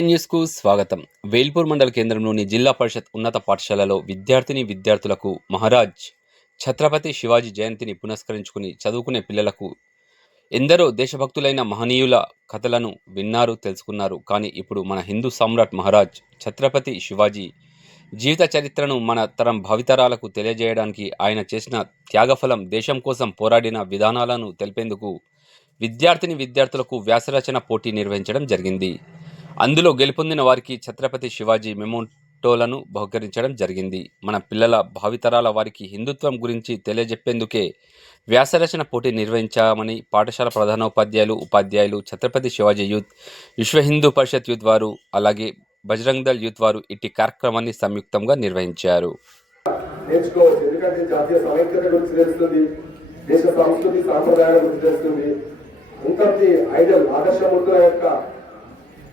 న్యూస్కు స్వాగతం. వేల్పూర్ మండల కేంద్రంలోని జిల్లా పరిషత్ ఉన్నత పాఠశాలలో విద్యార్థులకు మహారాజ్ ఛత్రపతి శివాజీ జయంతిని పురస్కరించుకుని చదువుకునే పిల్లలకు ఎందరో దేశభక్తులైన మహనీయుల కథలను విన్నారు, తెలుసుకున్నారు. కానీ ఇప్పుడు మన హిందూ సామ్రాట్ మహారాజ్ ఛత్రపతి శివాజీ జీవిత చరిత్రను మన తరం భావితరాలకు తెలియజేయడానికి, ఆయన చేసిన త్యాగఫలం, దేశం కోసం పోరాడిన విధానాలను తెలిపేందుకు విద్యార్థులకు వ్యాసరచన పోటీ నిర్వహించడం జరిగింది. అందులో గెలుపొందిన వారికి ఛత్రపతి శివాజీ మెమోటోలను బహుకరించడం జరిగింది. మన పిల్లల భావితరాల వారికి హిందుత్వం గురించి తెలియజెప్పేందుకే వ్యాసరచన పోటీ నిర్వహించామని పాఠశాల ఉపాధ్యాయులు, ఛత్రపతి శివాజీ యూత్, విశ్వ హిందూ పరిషత్ యూత్ వారు, అలాగే బజరంగ్ దళ్ యూత్ వారు ఇట్టి కార్యక్రమాన్ని సంయుక్తంగా నిర్వహించారు.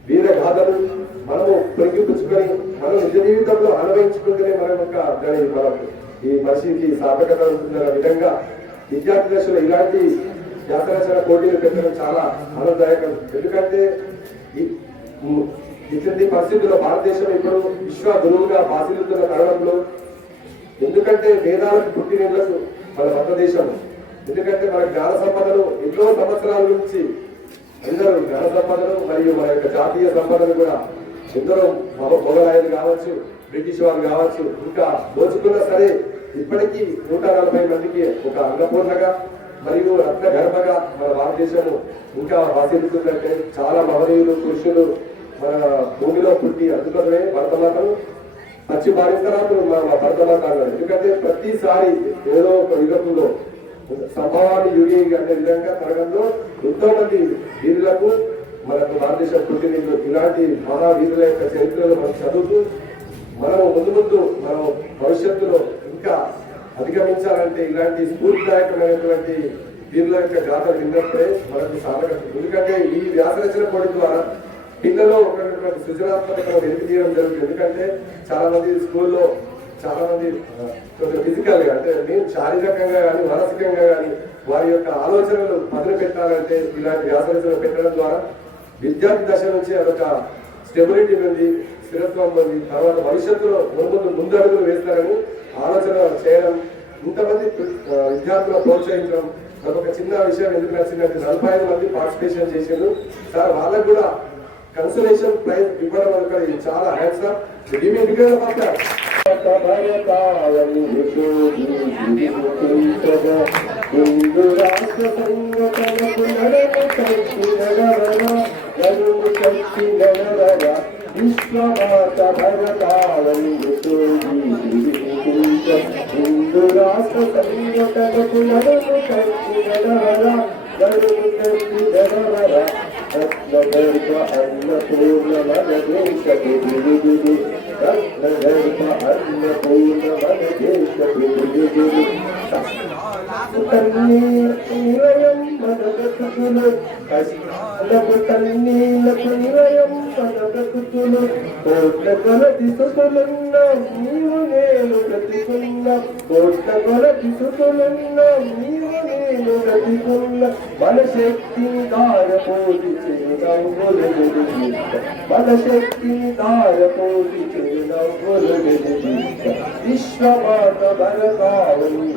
వీరగాథలు మనము పొంగిపుచ్చుకొని మనం నిజ జీవితంలో అనుభవించుకుంటేనే మనం ఈ మనిషికి సార్థకత ఉంటుందన్న విధంగా విద్యార్థి దశలో ఇలాంటి వ్యాసరచన పోటీలు పెట్టడం చాలా ఆనందదాయకం. ఎందుకంటే ఇటువంటి పరిస్థితుల్లో భారతదేశం ఇప్పుడు విశ్వ గురువుగా బాసిల్లుతున్న తరుణంలో, ఎందుకంటే వేదాలకు పుట్టినలకు మన భారతదేశం, ఎందుకంటే మన జ్ఞాన సంపదను ఎన్నో సంవత్సరాల నుంచి అందరూ జ్ఞాన సంపదను మరియు మన యొక్క జాతీయ సంపదను కూడా ఎందరో మొఘలాయలు కావచ్చు, బ్రిటిష్ వారు కావచ్చు, ఇంకా దోచుకున్నా సరే ఇప్పటికీ 140 మందికి ఒక అన్నపూర్ణగా మరియు రత్న గర్భగా మన భారతదేశము ఇంకా వాసిల్లుతుందంటే చాలా మహనీయులు పురుషులు మన భూమిలో పుట్టి అందుకోసమే భరతమాతను పచ్చి భారింతరాలు మన భరతమాత అన్నారు. ఎందుకంటే ప్రతిసారి ఏదో ఒక యుగంలో సంభవాన్ని యుగి అనే విధంగా తరగంలో ఎంతో మంది వీరులకు మనకు భారతదేశం పుట్టిన ఇలాంటి మహావీరుల యొక్క చరిత్రలు మనం చదువుతూ మనం ముందు మనం భవిష్యత్తులో ఇంకా అధిగమించాలంటే ఇలాంటి స్ఫూర్తిదాయకమైనటువంటి వీరుల యొక్క గాథలు విన్నప్పుడే మనకు సాధకం. ఎందుకంటే ఈ వ్యాసరచన పోటీ ద్వారా పిల్లలు ఒక సృజనాత్మకతను వెలికి తీయడం జరుగుతుంది. ఎందుకంటే చాలా మంది స్కూల్లో చాలా మంది కొంచెం ఫిజికల్ గా అంటే నేను శారీరకంగా కానీ మానసికంగా కానీ వారి యొక్క ఆలోచనలు మొదలు పెట్టాలంటే ఇలాంటి వ్యాసరచన పెట్టడం ద్వారా విద్యార్థి దశ నుంచి అదొక స్టెబిలిటీ ఉంది, స్థిరత్వం ఉంది. తర్వాత భవిష్యత్తులో ముందు అడుగులు వేస్తారని ఆలోచన చేయడం, ఇంతమంది విద్యార్థులను ప్రోత్సహించడం. నాకు ఒక చిన్న విషయం ఎందుకు నచ్చిందంటే 45 మంది పార్టిసిపేషన్ చేసిండ్రు సార్. వాళ్ళకు కూడా కన్సలేషన్ ప్రైజ్ ఇవ్వడం అనేది చాలా హ్యాండ్స్ అప్. హిందూ రాష్ట్ర సంఘటనకు విశ్వమాత భరతావని హిందూ రాష్ట్ర సంఘటనకు నడుము కట్టి నడవరా నడుము కట్టి నడవరా రత్నగర్భ అన్నపూర్ణ మన దేశపు విడుగుడు రత్నగర్భ అన్నపూర్ణ మన దేశపు విడుగుడు కన్నీలకు నిలయం మన బ్రతుకులు కష్టాలకు కన్నీలకు నిలయం మన బ్రతుకులు కోట్ల కొలది సుతులున్న నీవు నేను బ్రతికున్న కోట్ల కొలది సుతులున్న నీవు నేను బ్రతికున్న మన శక్తిని దారపోది మన శక్తిని దారపోది విశ్వమాత భరతావని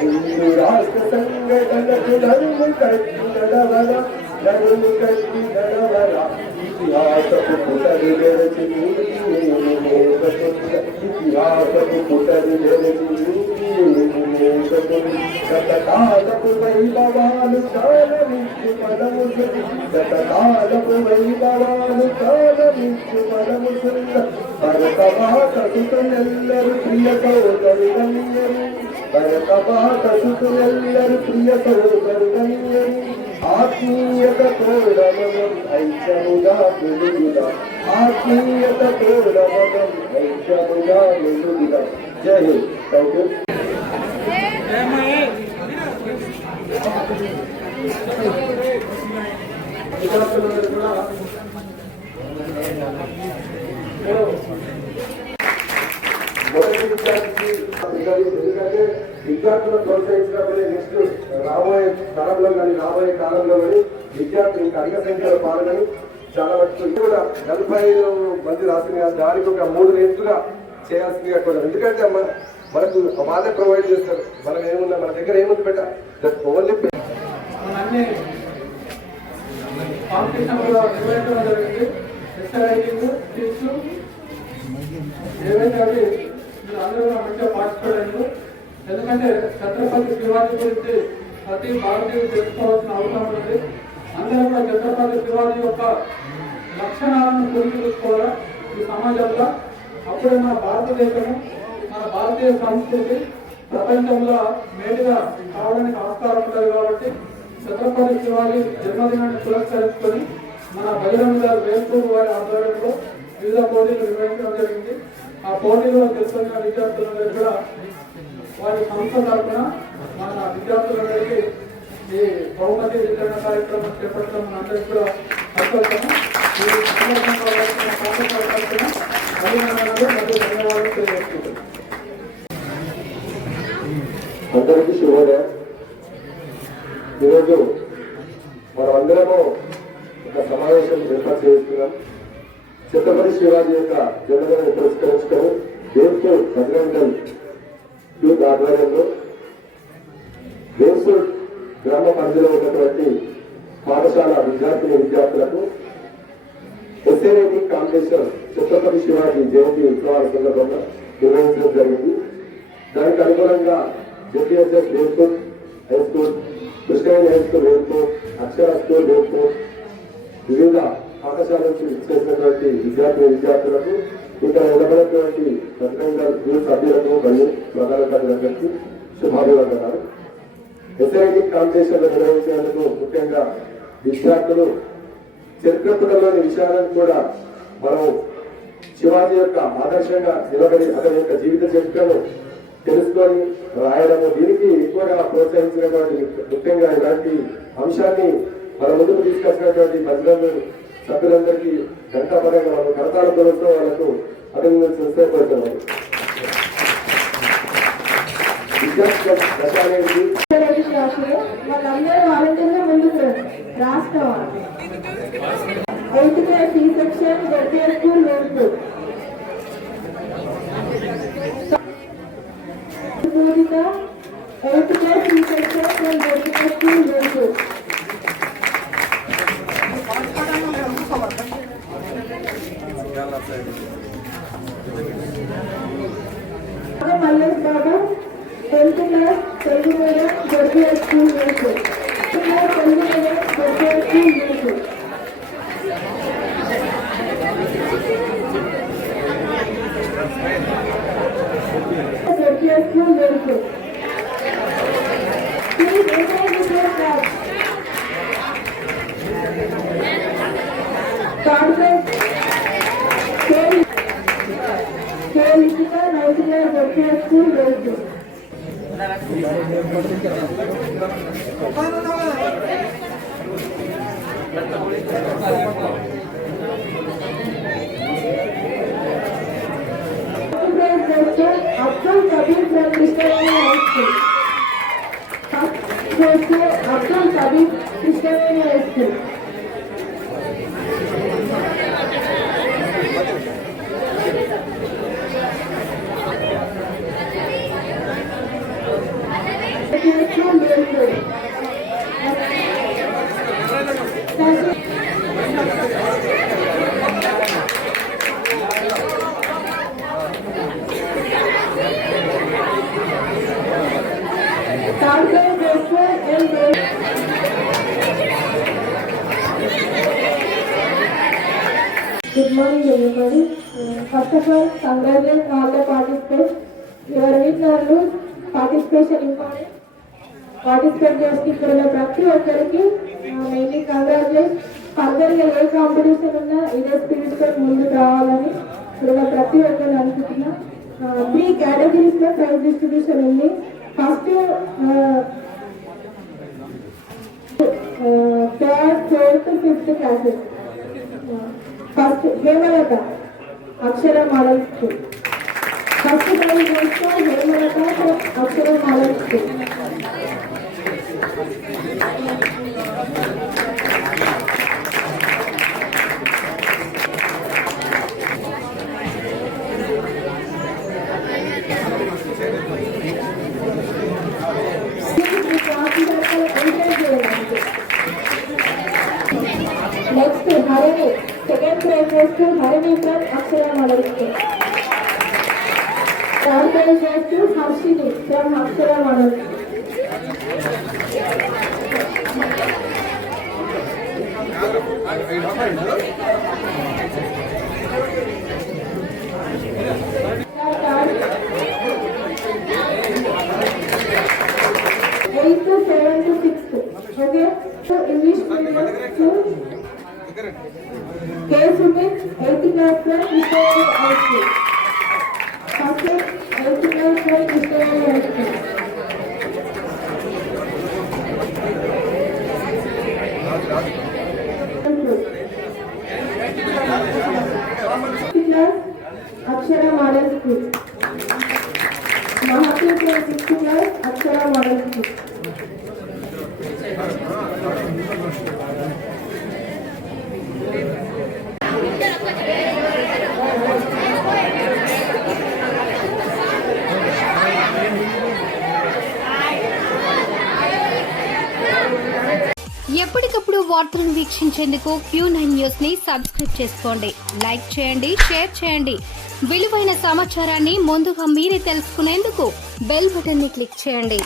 హిందూ రాష్ట్ర సంఘటనకు నడుము కట్టి నడవర నడుము కట్టి నడవర ఇతిహాసపు పుటలు తెరచి ఇతిహాసపు పుటలు తెరచి శతకాలపు వైభవాలు కాలమిచ్చు పదము శతకాలపు వైభవాలు కాలమిచ్చు పదము భరత మాత సుతులెల్లరు ప్రియ సోదరుడనియరు భరత మాత సుతులెల్లరు ప్రియ సోదరుడనియరు ఆత్మీయత తోడమనం ఐక్యముగా వెలుగుదా ఆత్మీయత తోడమనం ఐక్యముగా వెలుగుదా. జై హింద్. Thank you. ఎందుకంటే విద్యార్థులను ప్రోత్సహించినప్పుడే నెక్స్ట్ రాబోయే తరంలో కానీ రాబోయే కాలంలో కానీ విద్యార్థులు ఇంకా అధిక సంఖ్యలో పాల్గొని చాలా మటుకు ఇది కూడా 45 మంది రాసింది కదా, దానికి ఒక 3 రేట్లుగా చేయాల్సిందిగా కూడా. ఎందుకంటే మనకు వాళ్ళే ప్రొవైడ్ చేస్తారు. మనం ఏమున్నా మన దగ్గర ఏముంది పెట్ట ఓన్లీ అన్ని కాంపిటీషన్ కూడా నిర్వహించడం జరిగింది. ఎస్ఐ రైటింగ్ స్పీచ్ ఏవైతే అవి మీరు అందరూ మంచిగా పార్టిసిపేట్ అయ్యారు. ఎందుకంటే ఛత్రపతి శివాజీ గురించి ప్రతి భారతీయులు తెలుసుకోవాల్సిన అవసరం ఉంది. అందరూ కూడా ఛత్రపతి శివాజీ యొక్క లక్షణాలను గుర్తుంచుకోవాలా ఈ సమాజంలో. అప్పుడే మన భారతదేశము మన భారతీయ సంస్కృతి ప్రపంచంలో మేలుగా కావడానికి ఆస్కారం ఉంటుంది. కాబట్టి ఛత్రపతి శివాజీ జన్మదినాన్ని పురస్కరించుకొని మన బజరంగ దళ్ వేల్పూర్ వారి ఆధ్వర్యంలో వివిధ పోటీలు నిర్వహించడం జరిగింది. ఆ పోటీలో గెలుపొందిన విద్యార్థులందరూ కూడా వారి సంస్థ తరఫున మన విద్యార్థులందరికీ ఈ బహుమతి వితరణ కార్యక్రమం చేపట్టడం మనందరికీ కూడా సంతోషము. ఈ సందర్భంగా వచ్చిన పాఠశాల తరఫున అభినందనలు మరియు ధన్యవాదాలు తెలియజేస్తున్నాను. అందరికీ శుభోదయం. ఈరోజు మనమందరము ఒక సమావేశం ఏర్పాటు చేస్తున్నాం. ఛత్రపతి శివాజీ యొక్క జన్మదినాన్ని పురస్కరించుకొని వేల్పూర్ బజరంగ దళ్ యూత్ ఆధ్వర్యంలో వేల్పూర్ గ్రామ పరిధిలో ఉన్నటువంటి పాఠశాల విద్యార్థులకు essay writing competition Chhatrapati Shivaji జయంతి ఉత్సవాల సందర్భంగా నిర్వహించడం జరిగింది. దానికి అనుగుణంగా JPSS Velpur high school, Krishnaveni high school Velpur, Akshara school Velpur, వివిధ పాఠశాల నుంచి చేసినటువంటి విద్యార్థులకు ఇక్కడ నిలబడినటువంటి బజరంగ దళ్ సభ్యులకు మరియు ప్రధాన కార్యదర్శులకు శుభాభివందనాలు. ఎస్ఐటింగ్ కాంపిటీషన్లు నిర్వహించేందుకు ముఖ్యంగా విద్యార్థులు చరిత్ర పుటలోని విషయాలను కూడా మనం శివాజీ యొక్క ఆదర్శంగా నిలబడి అతని యొక్క జీవిత చరిత్రను తెలుసుకొని రాయడము, దీనికి ఎక్కువగా ప్రోత్సహించినటువంటి ముఖ్యంగా ఇలాంటి అంశాన్ని మన ముందుకు తీసుకొచ్చినటువంటి బజరంగ సభ్యులందరికీ గంటాపరంగా మనం కరతాల పొలంతో వాళ్ళకు అభినందనలు చేస్తున్నాం. విద్యార్థి దశ అనేది వాళ్ళందరూ వాలంటీర్గా ముందుకు రాష్ట్రం 8th class C section ZPS school Velpur. Pujitha 8th class C section ZPS school Velpur. Mallesh Babu 10th class Telugu medium ZPS school Velpur. Telugu medium ZPS school Velpur. ZPS school Velpur. Please encourage your class. Third class Likhitha 9th class ZPS school Velpur. Abdul Kabir from Krishnaveni high school. Abdul Kabir Krishnaveni high school. Good morning, everybody. First of all, congratulate all the participants. Your వీటిలో participation important. Participate చేస్తే ఇక్కడ ఉన్న ప్రతి ఒక్కరికి mainly congratulate. ఫర్దర్గా ఏ competition ఉన్నా ఇదే spirit తో ముందుకు రావాలని ఇక్కడ ప్రతి ఒక్కరు అనుకుంటున్నా. 3 కేటగిరీస్ లో ప్రైజ్ డిస్ట్రిబ్యూషన్ ఉంది. First 3rd, 4th, 5th classes. First Hemalatha Akshara model school. First prize వస్తే Hemalatha Akshara model school. prize goes to Harshini from Akshara Model. Eighth to 7th to 6th. Okay. So English medium to K. Sumit, 8th class from Krishnavari High School. First 8th class from Krishnavari High School. 6th class Akshara Model School. Mahathir from 6th class Akshara Model School. ఎప్పటికప్పుడు వార్తలను వీక్షించేందుకు Q9 news ని subscribe చేసుకోండి, like చేయండి, share చేయండి. విలువైన సమాచారాన్ని ముందుగా మీరే తెలుసుకునేందుకు బెల్ బటన్ ని క్లిక్ చేయండి.